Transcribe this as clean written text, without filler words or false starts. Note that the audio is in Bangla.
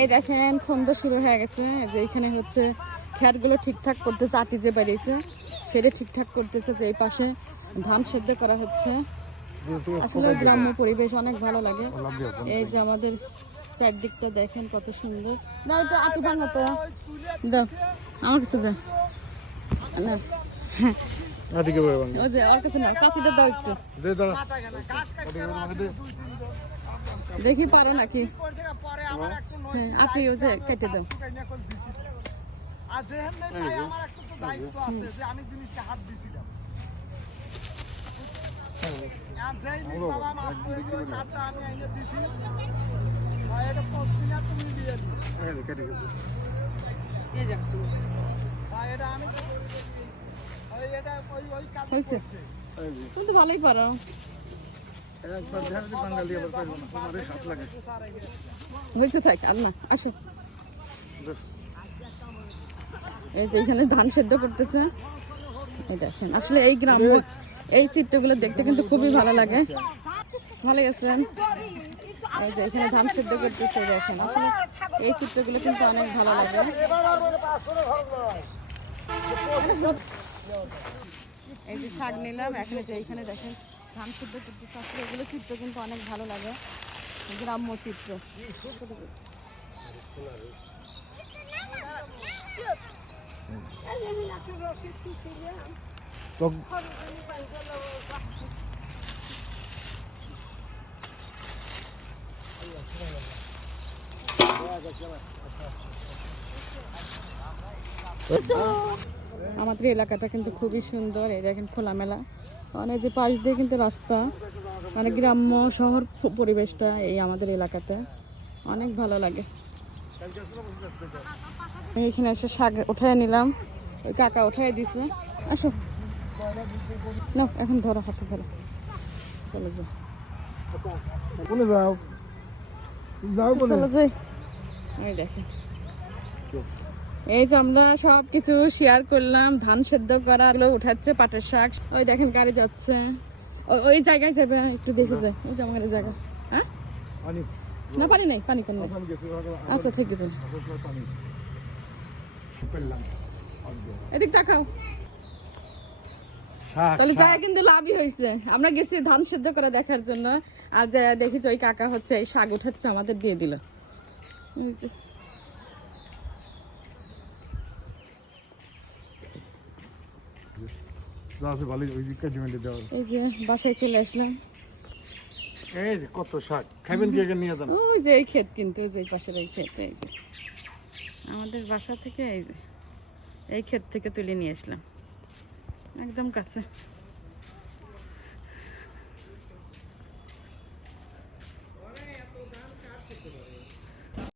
এই দেখেন খন্দ শুরু হয়ে গেছে, যে এখানে হচ্ছে খেরগুলো ঠিকঠাক করতেছে, আটি যে বেরিয়েছে সেটা ঠিকঠাক করতেছে, যে এই পাশে ধান সেদ্ধ করা হচ্ছে। আসলে গ্রাম্য পরিবেশ অনেক ভালো লাগে। এই যে আমাদের চারদিকটা দেখেন কত সুন্দর। না ওটা আটি ভাঙা তো দাও, আমার কাছে দাও না, ওই যে ওর কাছে নাও, কাছিটা দাও একটু দেখি পারো নাকি। হ্যাঁ আপনি ওই যে কেটে দাও। তুমি তো ভালোই পারো। হয়েছে থাক আর না, আসো। এই যে এখানে ধান সেদ্ধ করতেছে, এই দেখেন। আসলে এই গ্রাম্য এই চিত্রগুলো দেখতে কিন্তু খুবই ভালো লাগে। ভালো গেছেন। এই যে এখানে ধান সেদ্ধ করতেছে দেখেন, আসলে এই চিত্রগুলো কিন্তু অনেক ভালো লাগে। এই যে শাক নিলাম, এখন যে এইখানে দেখেন ধান সেদ্ধ করতেছে। আসলে এগুলো চিত্র কিন্তু অনেক ভালো লাগে, গ্রাম্য চিত্র। আমাদের এলাকাটা কিন্তু খুবই সুন্দর। এই দেখেন খোলামেলা, মানে যে পাশ দিয়ে কিন্তু রাস্তা, মানে গ্রাম্য শহর পরিবেশটা এই আমাদের এলাকাতে অনেক ভালো লাগে। এইখানে এসে শাক উঠায় নিলাম, ওই কাকা উঠায় দিছে। আসো না, এখন ধরো, হাতে ধরো, চলে যাও চলে যাই। এই দেখেন, এই যে আমরা সবকিছু শেয়ার করলাম। ধান সেদ্ধ করা গুলো উঠাচ্ছে, পাটের শাক। ওই দেখেন গাড়ি যাচ্ছে, ওই জায়গায় যাবে, একটু দেখে যায়। ওই যে আমার জায়গা। হ্যাঁ না, পানি নাই, পানি কোন। আচ্ছা থেকে যান, এদিক দেখাও। তাহলে যায় কিন্তু লাভই হয়েছে। আমরা গেছি ধান সেদ্ধ করে দেখার জন্য, আর যা দেখেছি ওই কাকা হচ্ছে এই শাক উঠাচ্ছে, আমাদের দিয়ে দিল। এই যে বাসায় চলে আসলাম। এই যে কত শাক খাবেন, কি নিয়ে যান। ওই যে এই ক্ষেত, কিন্তু ওই যে পাশের এই ক্ষেত, এই যে আমাদের বাসা থেকে এই যে এই ক্ষেত থেকে তুলে নিয়ে আসলাম, একদম কাছে।